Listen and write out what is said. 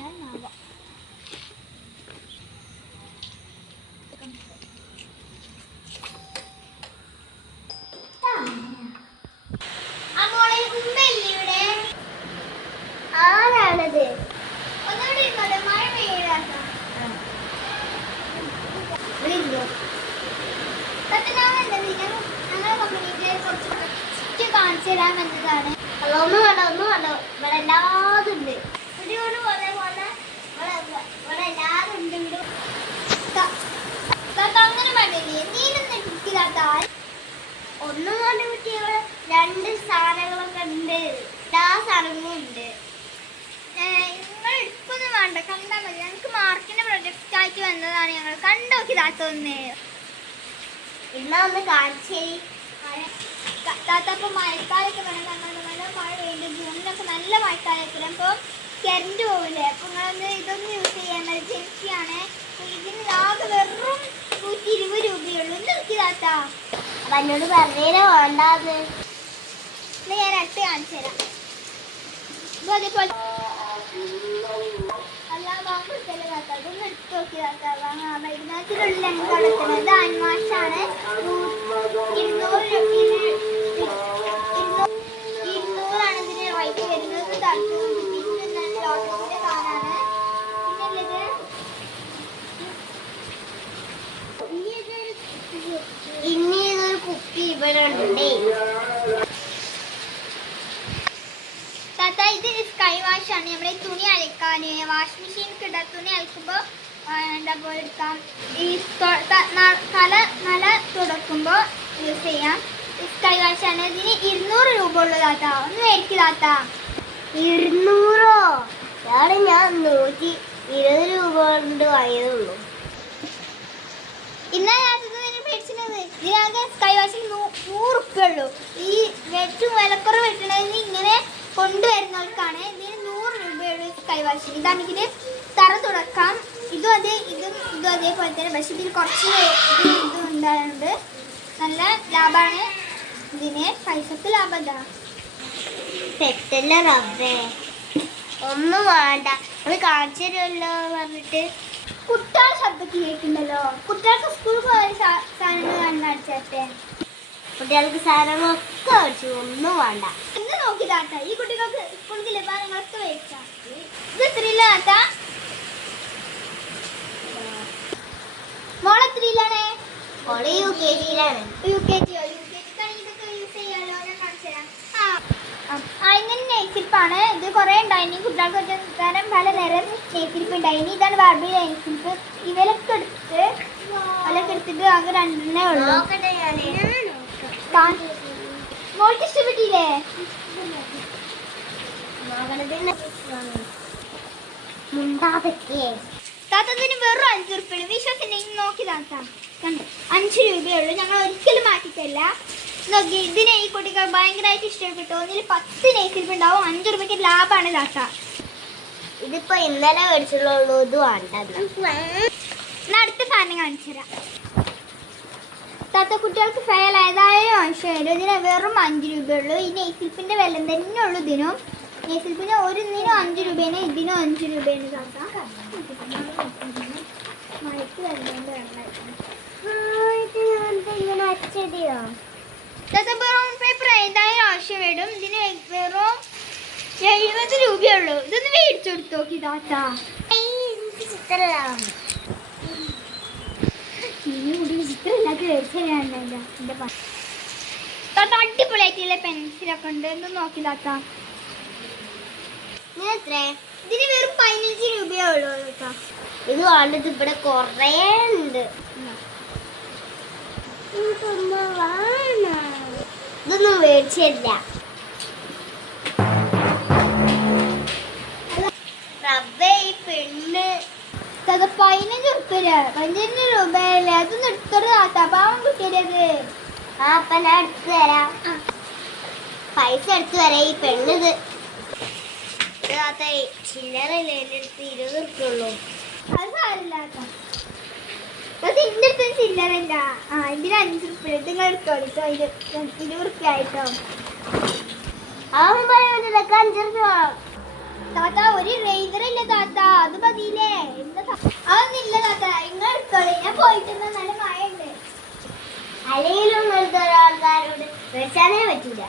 എന്താണാവോ ആരാണത്? ഒന്നുകൂടി മഴ ചുറ്റി കാണിച്ചു തരാൻ എന്നതാണ് അതൊന്നും വേണ്ട ഒന്നും വേണ്ട. ഇവിടെ എല്ലാതും ഒന്നും കൊണ്ട് കുട്ടികൾ രണ്ട് സാധനങ്ങളൊക്കെ ഉണ്ട്. എല്ലാ സാധനങ്ങളും ഉണ്ട്. നിങ്ങൾ എടുക്കൊന്നും വേണ്ട. കണ്ടാൽ മതി. ഞങ്ങൾക്ക് മാർക്കിന്റെ പ്രൊജക്റ്റ് ആയിട്ട് വന്നതാണ് ഞങ്ങൾ. കണ്ടോക്കി താത്തൊന്ന് ഇന്നാ ഒന്ന് കാണിച്ചേ. താത്ത ഇപ്പൊ മഴക്കാലൊക്കെ വേണം കാരണം നല്ല മഴ പെയ്യുന്നുണ്ട് ജൂണിലൊക്കെ നല്ല മഴക്കാലൊക്കെ അപ്പോൾ കറണ്ട് പോകില്ലേ അപ്പൊ നിങ്ങളൊന്ന് ഇതൊന്നും യൂസ് ചെയ്യാൻ അപ്പൊ ഇതിന് ആകെ വെറും നൂറ്റി ഇരുപത് രൂപയുള്ളൂ താത്ത? അപ്പൊ എന്നോട് പറഞ്ഞേരാ വേണ്ടത് ഞാൻ അടുത്ത് കാണിച്ചു തരാം. ാണ് അതേപോലെ ഇരുന്നൂറ് രൂ- ഇരു- ഇരുന്നൂ- താത്ത ഇത് സ്കൈ വാഷ് ആണ്. നമ്മുടെ തുണി അലക്കാൻ വാഷ് മെഷീൻ ഇടാൻ തുണി അലക്കുമ്പോൾ എന്താ പോലെ എടുക്കാം? ഈ തല തല തുടക്കുമ്പോൾ യൂസ് ചെയ്യാം. സ്കൈ വാഷ് ആണ്. ഇതിന് ഇരുന്നൂറ് രൂപ ഉള്ളു താത്ത. ഒന്ന് മേടിക്ക് താത്ത. ഇരുന്നൂറോ? ഞാൻ ഞാൻ നൂറ്റി ഇരുപത് രൂപ കൊണ്ട് വാങ്ങിയതുള്ളൂ ഇന്നാ ഇതിനാകെ സ്കൈ വാഷിൽ നൂറ് ഉറുപ്പ്യ ഉള്ളൂ ഈ ഏറ്റവും വിലക്കുറവ് കിട്ടണതിന് ഇങ്ങനെ കൊണ്ടുവരുന്നവർക്കാണ് ഇതിന് നൂറ് രൂപയുള്ളൂ സ്കൈ വാഷിന് ഇതാണെങ്കിൽ തറ തുടക്കാം. ഇതും അതേ ഇതും ഇതും അതേപോലെ തന്നെ. പക്ഷേ ഇതിൽ കുറച്ച് ഇത് ഉണ്ടായുണ്ട് നല്ല ലാഭമാണ് ഇതിന്. പൈസക്ക് ലാഭം പെട്ടല്ല റബ്ബേ. ഒന്നും വേണ്ട. അത് കാണിച്ചു തരുമല്ലോ പറഞ്ഞിട്ട്. കുട്ടികളുടെ ശബ്ദമൊക്കെ കേൾക്കുന്നുണ്ടല്ലോ. കുട്ടികൾക്ക് സ്കൂളിൽ പോയ സാധനങ്ങൾ കാണുന്ന അടിച്ചേ കുട്ടികൾക്ക് സാധനങ്ങളൊക്കെ മേടിച്ചു ഒന്നും വേണ്ട. ഇന്ന് നോക്കി താത്ത ഈ കുട്ടികൾക്ക് സ്കൂളിൽ ലഭ്യങ്ങളൊക്കെ മേടിച്ച ഇത് എത്രയില്ല താത്ത മോൾ എത്രയിലാണ് ഓൾ യു കെ ജിയിലാണ്. യു കെ ജിയോ യു കെ ജിക്കാണ് ഇതൊക്കെ യൂസ് ചെയ്യാലോ ഞാൻ കാണിച്ചു തരാം ആ ആ, ആ നെയ്സിൽപ്പാണ് ഇത് കുറേ ഉണ്ടായിനി കുട്ടികൾക്ക് തരം പല നേരം നെയ്സിൽപ്പ് ഉണ്ടായിനി ഇതാണ് ബാർബി നെയ്സിൽപ്പ് ഇവരൊക്കെ എടുത്ത് അവരൊക്കെ എടുത്തിട്ട് ആകെ രണ്ടെണ്ണേ ഉള്ളൂ. മോൾക്ക് ഇഷ്ടപ്പെട്ടില്ലേ? താത്തതിന് വെറും അഞ്ച് റുപ്യ വിശ്വസിനെ നോക്കി താത്ത. കണ്ടു? അഞ്ച് രൂപയുള്ളൂ ഞങ്ങൾ ഒരിക്കലും മാറ്റിത്തരില്ല. നോക്കി ഇതിനെ ഈ കുട്ടികൾ ഭയങ്കരമായിട്ട് ഇഷ്ടപ്പെട്ടു ഒന്നിൽ പത്ത് നെയ്സിൽപ്പ് ഉണ്ടാവും. അഞ്ച് രൂപയ്ക്ക് ലാഭമാണ് താത്ത ഇതിപ്പോ ഇന്നലെ മേടിച്ചുള്ളൂ ഇത് വേണ്ട അടുത്ത സാധനം കാണിച്ചു തരാം. താത്ത കുട്ടികൾക്ക് ഫെയൽ ഏതായാലും ആവശ്യമായാലും ഇതിന് വെറും അഞ്ച് രൂപയുള്ളൂ ഈ നെയ്സിൽപ്പിന്റെ വില തന്നെ ഉള്ളൂ ഇതിനും. നെയ്സിൽപ്പിന് ഒരു ഇതിനും അഞ്ച് രൂപയാണ് ഇതിനും അഞ്ച് രൂപയാണ് താത്ത മഴയ്ക്ക് ഇങ്ങനെ അച്ചടിയോ? ബ്രൗൺ പേപ്പർ ഏതായാലും ആവശ്യം വരും. ഇതിന് വെറും എഴുപത് രൂപയുള്ളൂ. ഇതൊന്ന് മേടിച്ചു കൊടുത്തു നോക്കി പെൻസിലൊക്കെ ഉണ്ട്. എന്തൊന്ന് നോക്കി താത്ത. ഇതിന് വെറും പതിനഞ്ച് രൂപയേ ഉള്ളൂ കേട്ടോ ഇത് വേണ്ടത് ഇവിടെ കൊറേ ഉണ്ട്. ഇതൊന്നും മേടിച്ചില്ല. ഈ പെണ്ണ്. ആ. പൈസ എടുത്തു തരാം ഈ പെണ്ണിത്. ഇതാത്ത ചില്ലറയില്ല എന്റെ അടുത്ത് ഇരുപത് ആ ഇത് അത് ഞാൻ പോയിട്ടുണ്ട്. നല്ല അല്ലെങ്കിലും ഇങ്ങനത്തെ ആൾക്കാരോട് വെച്ചാനേ പറ്റില്ല